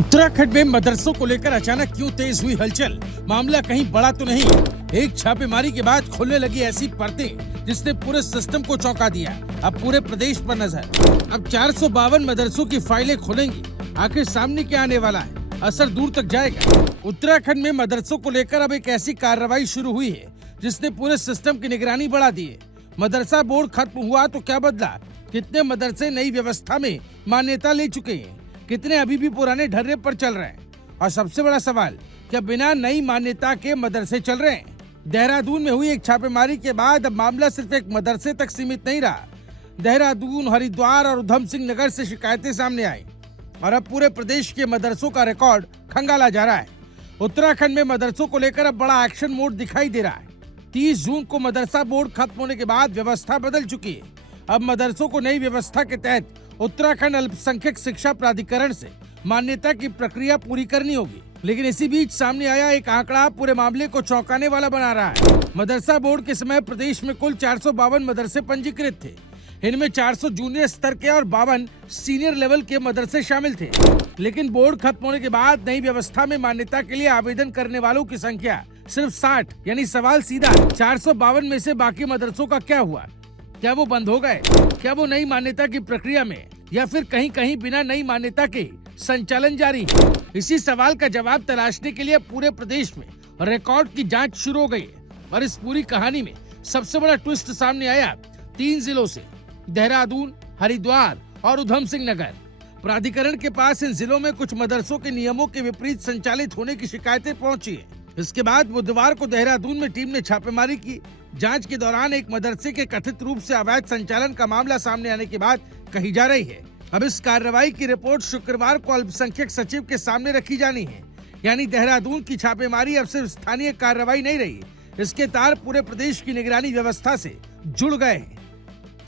उत्तराखंड में मदरसों को लेकर अचानक क्यों तेज हुई हलचल? मामला कहीं बड़ा तो नहीं? एक छापेमारी के बाद खुलने लगी ऐसी परतें जिसने पूरे सिस्टम को चौंका दिया। अब पूरे प्रदेश पर नजर। अब 452 मदरसों की फाइलें खुलेंगी। आखिर सामने क्या आने वाला है? असर दूर तक जाएगा। उत्तराखंड में मदरसों को लेकर अब एक ऐसी कार्रवाई शुरू हुई है जिसने पूरे सिस्टम की निगरानी बढ़ा दी है। मदरसा बोर्ड खत्म हुआ तो क्या बदला? कितने मदरसे नई व्यवस्था में मान्यता ले चुके हैं? कितने अभी भी पुराने ढर्रे पर चल रहे हैं? और सबसे बड़ा सवाल, क्या बिना नई मान्यता के मदरसे चल रहे हैं? देहरादून में हुई एक छापेमारी के बाद अब मामला सिर्फ एक मदरसे तक सीमित नहीं रहा। देहरादून, हरिद्वार और उधम सिंह नगर से शिकायतें सामने आई और अब पूरे प्रदेश के मदरसों का रिकॉर्ड खंगाला जा रहा है। उत्तराखंड में मदरसों को लेकर अब बड़ा एक्शन मोड दिखाई दे रहा है। 30 जून को मदरसा बोर्ड खत्म होने के बाद व्यवस्था बदल चुकी है। अब मदरसों को नई व्यवस्था के तहत उत्तराखंड अल्पसंख्यक शिक्षा प्राधिकरण से मान्यता की प्रक्रिया पूरी करनी होगी। लेकिन इसी बीच सामने आया एक आंकड़ा पूरे मामले को चौंकाने वाला बना रहा है। मदरसा बोर्ड के समय प्रदेश में कुल 452 मदरसे पंजीकृत थे। इनमें 400 जूनियर स्तर के और 52 सीनियर लेवल के मदरसे शामिल थे। लेकिन बोर्ड खत्म होने के बाद नई व्यवस्था में मान्यता के लिए आवेदन करने वालों की संख्या सिर्फ 60। यानी सवाल सीधा, 452 में से बाकी मदरसों का क्या हुआ? क्या वो बंद हो गए? क्या वो नई मान्यता की प्रक्रिया में, या फिर कहीं कहीं बिना नई मान्यता के संचालन जारी है? इसी सवाल का जवाब तलाशने के लिए पूरे प्रदेश में रिकॉर्ड की जांच शुरू हो गई है। और इस पूरी कहानी में सबसे बड़ा ट्विस्ट सामने आया 3 जिलों से, देहरादून, हरिद्वार और उधम सिंह नगर। प्राधिकरण के पास इन जिलों में कुछ मदरसों के नियमों के विपरीत संचालित होने की शिकायतें पहुंची है। इसके बाद बुधवार को देहरादून में टीम ने छापेमारी की। जांच के दौरान एक मदरसे के कथित रूप से अवैध संचालन का मामला सामने आने की बात कही जा रही है। अब इस कार्रवाई की रिपोर्ट शुक्रवार को अल्पसंख्यक सचिव के सामने रखी जानी है। यानी देहरादून की छापेमारी अब सिर्फ स्थानीय कार्रवाई नहीं रही, इसके तार पूरे प्रदेश की निगरानी व्यवस्था से जुड़ गए हैं।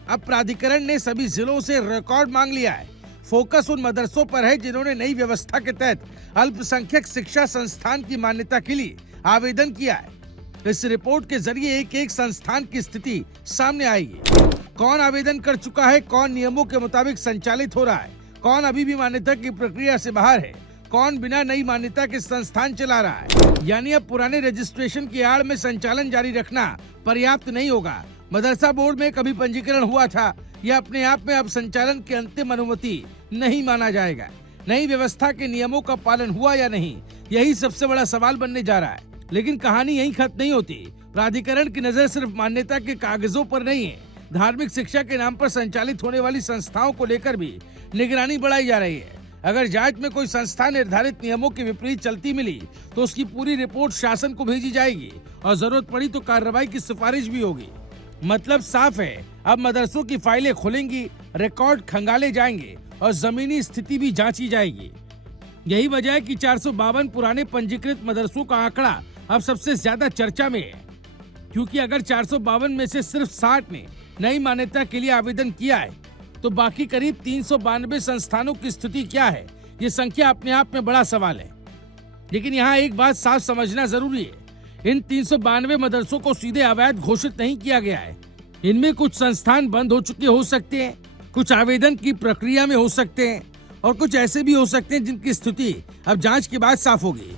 अब प्राधिकरण ने सभी जिलों से रिकॉर्ड मांग लिया है। फोकस उन मदरसों पर है जिन्होंने नई व्यवस्था के तहत अल्पसंख्यक शिक्षा संस्थान की मान्यता के लिए आवेदन किया है। इस रिपोर्ट के जरिए एक एक संस्थान की स्थिति सामने आएगी। कौन आवेदन कर चुका है, कौन नियमों के मुताबिक संचालित हो रहा है, कौन अभी भी मान्यता की प्रक्रिया से बाहर है, कौन बिना नई मान्यता के संस्थान चला रहा है। यानी अब पुराने रजिस्ट्रेशन की आड़ में संचालन जारी रखना पर्याप्त नहीं होगा। मदरसा बोर्ड में कभी पंजीकरण हुआ था, यह अपने आप में अब संचालन की अंतिम अनुमति नहीं माना जाएगा। नई व्यवस्था के नियमों का पालन हुआ या नहीं, यही सबसे बड़ा सवाल बनने जा रहा है। लेकिन कहानी यहीं खत्म नहीं होती। प्राधिकरण की नजर सिर्फ मान्यता के कागजों पर नहीं है, धार्मिक शिक्षा के नाम पर संचालित होने वाली संस्थाओं को लेकर भी निगरानी बढ़ाई जा रही है। अगर जांच में कोई संस्था निर्धारित नियमों के विपरीत चलती मिली तो उसकी पूरी रिपोर्ट शासन को भेजी जाएगी और जरूरत पड़ी तो कार्रवाई की सिफारिश भी होगी। मतलब साफ है, अब मदरसों की फाइलें खुलेंगी, रिकॉर्ड खंगाले जाएंगे और जमीनी स्थिति भी जांची जाएगी। यही वजह है कि 452 पुराने पंजीकृत मदरसों का आंकड़ा अब सबसे ज्यादा चर्चा में है। क्योंकि अगर 452 में से सिर्फ 60 ने नई मान्यता के लिए आवेदन किया है तो बाकी करीब 392 संस्थानों की स्थिति क्या है? ये संख्या अपने आप में बड़ा सवाल है। लेकिन यहाँ एक बात साफ समझना जरूरी है, इन 392 मदरसों को सीधे अवैध घोषित नहीं किया गया है। इनमें कुछ संस्थान बंद हो चुके हो सकते हैं, कुछ आवेदन की प्रक्रिया में हो सकते हैं और कुछ ऐसे भी हो सकते हैं जिनकी स्थिति अब जांच के बाद साफ होगी।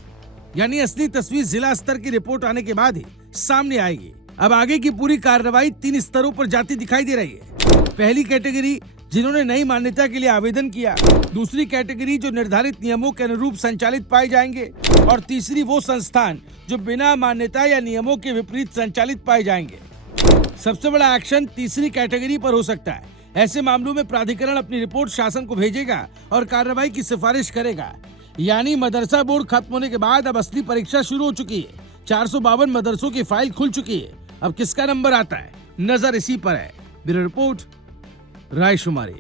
यानी असली तस्वीर जिला स्तर की रिपोर्ट आने के बाद ही सामने आएगी। अब आगे की पूरी कार्रवाई 3 स्तरों पर जाती दिखाई दे रही है। पहली कैटेगरी, जिन्होंने नई मान्यता के लिए आवेदन किया। दूसरी कैटेगरी, जो निर्धारित नियमों के अनुरूप संचालित पाए जाएंगे। और तीसरी, वो संस्थान जो बिना मान्यता या नियमों के विपरीत संचालित पाए जाएंगे। सबसे बड़ा एक्शन तीसरी कैटेगरी पर हो सकता है। ऐसे मामलों में प्राधिकरण अपनी रिपोर्ट शासन को भेजेगा और कार्रवाई की सिफारिश करेगा। यानी मदरसा बोर्ड खत्म होने के बाद अब असली परीक्षा शुरू हो चुकी है। 452 मदरसों की फाइल खुल चुकी है। अब किसका नंबर आता है, नजर इसी पर है। Bureau report, रायशुमारी।